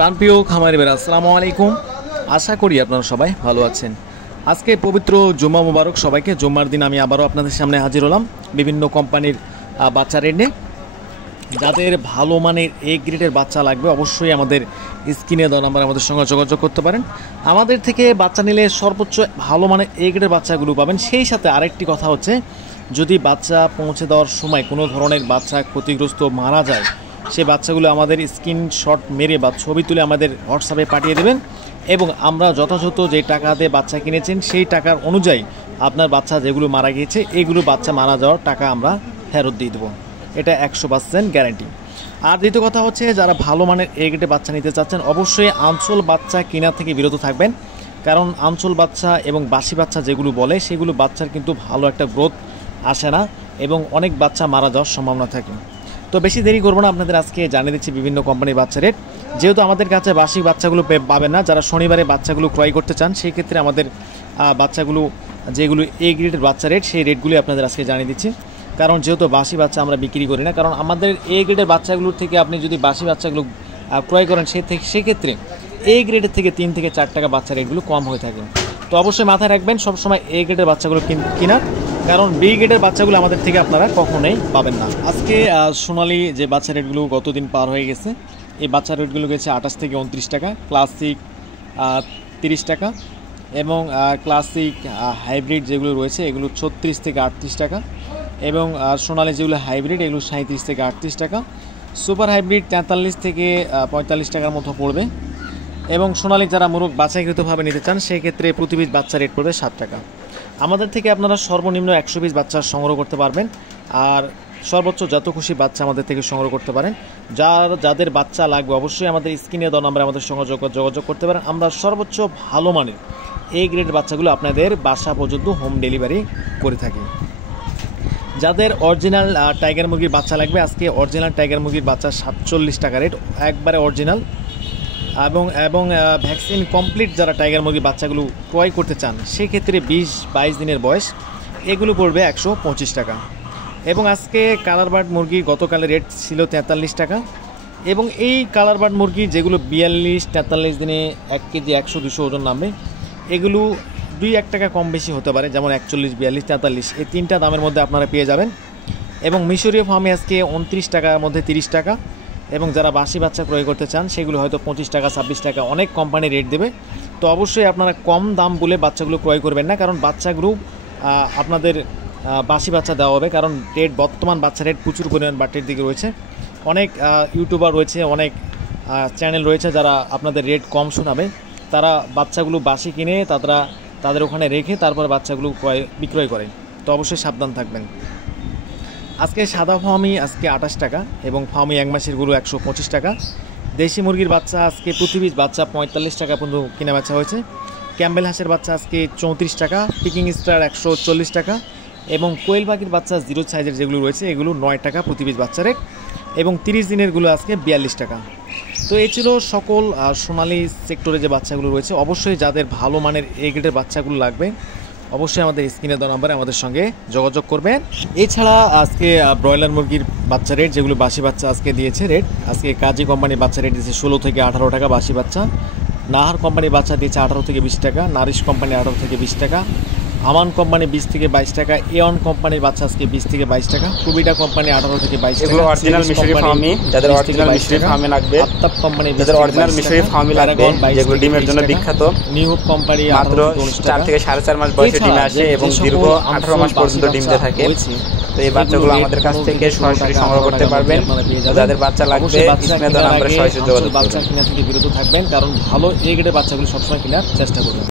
প্রাণপ্রিয় খামারি ভাইরা আসসালামু আলাইকুম। আশা করি আপনারা সবাই ভালো আছেন। আজকে পবিত্র জুম্মা মুবারক সবাইকে। জুম্মার দিন আমি আবারও আপনাদের সামনে হাজির হলাম বিভিন্ন কোম্পানির বাচ্চা রেট নিয়ে। যাদের ভালো মানের এ গ্রেডের বাচ্চা লাগবে অবশ্যই আমাদের স্ক্রিনে দেওয়া নাম্বার আমাদের সঙ্গে যোগাযোগ করতে পারেন। আমাদের থেকে বাচ্চা নিলে সর্বোচ্চ ভালো মানের এ গ্রেডের বাচ্চাগুলো পাবেন। সেই সাথে আরেকটি কথা হচ্ছে, যদি বাচ্চা পৌঁছে দেওয়ার সময় কোনো ধরনের বাচ্চা ক্ষতিগ্রস্ত মারা যায়, সে বাচ্চাগুলো আমাদের স্ক্রিনশট মেরে বা ছবি তুলে আমাদের হোয়াটসঅ্যাপে পাঠিয়ে দেবেন এবং আমরা যথাযথ যে টাকাতে বাচ্চা কিনেছেন সেই টাকার অনুযায়ী আপনার বাচ্চা যেগুলো মারা গিয়েছে এগুলো বাচ্চা মারা যাওয়ার টাকা আমরা ফেরত দিয়ে দেবো। এটা 100% গ্যারান্টি। আর দ্বিতীয় কথা হচ্ছে, যারা ভালো মানের এ গ্রেডে বাচ্চা নিতে চাচ্ছেন অবশ্যই আঞ্চল বাচ্চা কেনা থেকে বিরত থাকবেন। কারণ আঞ্চল বাচ্চা এবং বাসি বাচ্চা যেগুলো বলে সেগুলো বাচ্চার কিন্তু ভালো একটা গ্রোথ আসে না এবং অনেক বাচ্চা মারা যাওয়ার সম্ভাবনা থাকে। তো বেশি দেরি করবো না, আপনাদের আজকে জানিয়ে দিচ্ছি বিভিন্ন কোম্পানির বাচ্চা রেট। যেহেতু আমাদের কাছে বাসি বাচ্চাগুলো পাবেন না, যারা শনিবারে বাচ্চাগুলো ক্রয় করতে চান সেই ক্ষেত্রে আমাদের বাচ্চাগুলো যেগুলো এ গ্রেডের বাচ্চা রেট সেই রেটগুলি আপনাদের আজকে জানিয়ে দিচ্ছি। কারণ যেহেতু বাসি বাচ্চা আমরা বিক্রি করি না, কারণ আমাদের এ গ্রেডের বাচ্চাগুলোর থেকে আপনি যদি বাসি বাচ্চাগুলো ক্রয় করেন সেক্ষেত্রে এ গ্রেডের থেকে 3 থেকে 4 টাকা বাচ্চা রেটগুলো কম হয়ে থাকে। তো অবশ্যই মাথায় রাখবেন সবসময় এ গ্রেডের বাচ্চাগুলো কিনার, কারণ বি গ্রেডের বাচ্চাগুলো আমাদের থেকে আপনারা কখনোই পাবেন না। আজকে সোনালি যে বাচ্চা রেটগুলো গতদিন পার হয়ে গেছে, এই বাচ্চা রেটগুলো গেছে 28 থেকে 29 টাকা, ক্লাসিক 30 টাকা এবং ক্লাসিক হাইব্রিড যেগুলো রয়েছে এগুলো 36 থেকে 38 টাকা এবং সোনালি যেগুলো হাইব্রিড এগুলো 37 থেকে 38 টাকা, সুপার হাইব্রিড 43 থেকে 45 টাকার মতো পড়বে এবং সোনালি যারা মোরগ বাছাইকৃতভাবে নিতে চান সেই ক্ষেত্রে প্রতি পিস বাচ্চা রেট পড়বে 7 টাকা। আমাদের থেকে আপনারা সর্বনিম্ন 100 পিস বাচ্চা সংগ্রহ করতে পারবেন আর সর্বোচ্চ যত খুশি বাচ্চা আমাদের থেকে সংগ্রহ করতে পারেন। যাদের বাচ্চা লাগবে অবশ্যই আমাদের স্ক্রিনে দেওয়া নাম্বারে আমাদের সঙ্গে যোগাযোগ করতে পারেন। আমরা সর্বোচ্চ ভালো মানের এ গ্রেড বাচ্চাগুলো আপনাদের বাসা পর্যন্ত হোম ডেলিভারি করে থাকি। যাদের অরিজিনাল টাইগার মুরগির বাচ্চা লাগবে, আজকে অরিজিনাল টাইগার মুরগির বাচ্চা 47 টাকা রেট, একবারে অরিজিনাল এবং ভ্যাকসিন কমপ্লিট যারা টাইগার মুরগির বাচ্চাগুলো ক্রয় করতে চান সেক্ষেত্রে 20-22 দিনের বয়স এগুলো পড়বে 125 টাকা। এবং আজকে কালার বার্ড মুরগির গতকালের রেট ছিল 43 টাকা এবং এই কালার বার্ড মুরগি যেগুলো 42-43 দিনে 1 কেজি 100-200 ওজন নামবে এগুলো 2-1 টাকা কম বেশি হতে পারে, যেমন 41, 42, 43 এই তিনটা দামের মধ্যে আপনারা পেয়ে যাবেন। এবং মিশরীয় ফার্মে আজকে 29 টাকার মধ্যে 30 টাকা এবং যারা বাসি বাচ্চা ক্রয় করতে চান সেগুলো হয়তো 25 টাকা 26 টাকা অনেক কোম্পানি রেট দেবে। তো অবশ্যই আপনারা কম দাম বলে বাচ্চাগুলো ক্রয় করবেন না, কারণ বাচ্চাগুলো আপনাদের বাসি বাচ্চা দেওয়া হবে। কারণ রেট বর্তমান বাচ্চা রেট প্রচুর পরিমাণ বাড়তির দিকে রয়েছে। অনেক ইউটিউবার রয়েছে, অনেক চ্যানেল রয়েছে যারা আপনাদের রেট কম শোনাবে, তারা বাচ্চাগুলো বাসি কিনে তাদের ওখানে রেখে তারপর বাচ্চাগুলো বিক্রয় করে। তো অবশ্যই সাবধান থাকবেন। আজকে সাদা ফার্মি আজকে 28 টাকা এবং ফার্মি 1 মাসের গুলো 125 টাকা। দেশি মুরগির বাচ্চা আজকে প্রতি পিস বাচ্চা 45 টাকা পর্যন্ত কেনা বেচা হয়েছে। ক্যাম্বেল হাঁসের বাচ্চা আজকে 34 টাকা, পিকিং স্টার 140 টাকা এবং কোয়েল পাখির বাচ্চা 0 সাইজের যেগুলো রয়েছে এগুলো 9 টাকা প্রতি পিস বাচ্চা রেট এবং 30 দিনেরগুলো আজকে 42 টাকা। তো এই ছিল সকল সোনালি সেক্টরে যে বাচ্চাগুলো রয়েছে। অবশ্যই যাদের ভালো মানের এ গ্রেডের বাচ্চাগুলো লাগবে অবশ্যই আমাদের স্ক্রিনে দেওয়া নাম্বারে আমাদের সঙ্গে যোগাযোগ করবেন। এছাড়া আজকে ব্রয়লার মুরগির বাচ্চা রেট যেগুলো বাসি বাচ্চা আজকে দিয়েছে রেট, আজকে কাজী কোম্পানির বাচ্চা রেট দিয়েছে 16 থেকে 18 টাকা বাসি বাচ্চা, নাহার কোম্পানির বাচ্চা দিয়েছে 18 থেকে 20 টাকা, নারিশ কোম্পানি 18 থেকে 20 টাকা, আমান কোম্পানি 20 থেকে 22 টাকা, এওয়ান কোম্পানির বাচ্চা আজকে 20 থেকে 22 টাকা, কুবিটা কোম্পানি 18 থেকে 22 টাকা। এগুলো অরিজিনাল মিশরি ফার্মি, যাদের অরিজিনাল মিশরি ফার্মে লাগবে, আফতাব কোম্পানি যাদের অরিজিনাল মিশরি ফার্মি লাগবে যেগুলো ডিমের জন্য বিখ্যাত, নিউ হোপ কোম্পানি মাত্র 4 থেকে 4.5 মাস বয়সে ডিমে আসে এবং দীর্ঘ 18 মাস পর্যন্ত ডিম দিয়ে থাকে। তো এই বাচ্চাগুলো আমাদের কাছ থেকে সরাসরি সংগ্রহ করতে পারবেন। যাদের বাচ্চা লাগবে স্ক্রিনে দেওয়া নম্বরে সরাসরি যোগাযোগ করবেন। বাচ্চা কিনা থেকে বিরত থাকবেন, কারণ ভালো এ গ্রেডের বাচ্চাগুলো সবসময় কেনার চেষ্টা করবেন।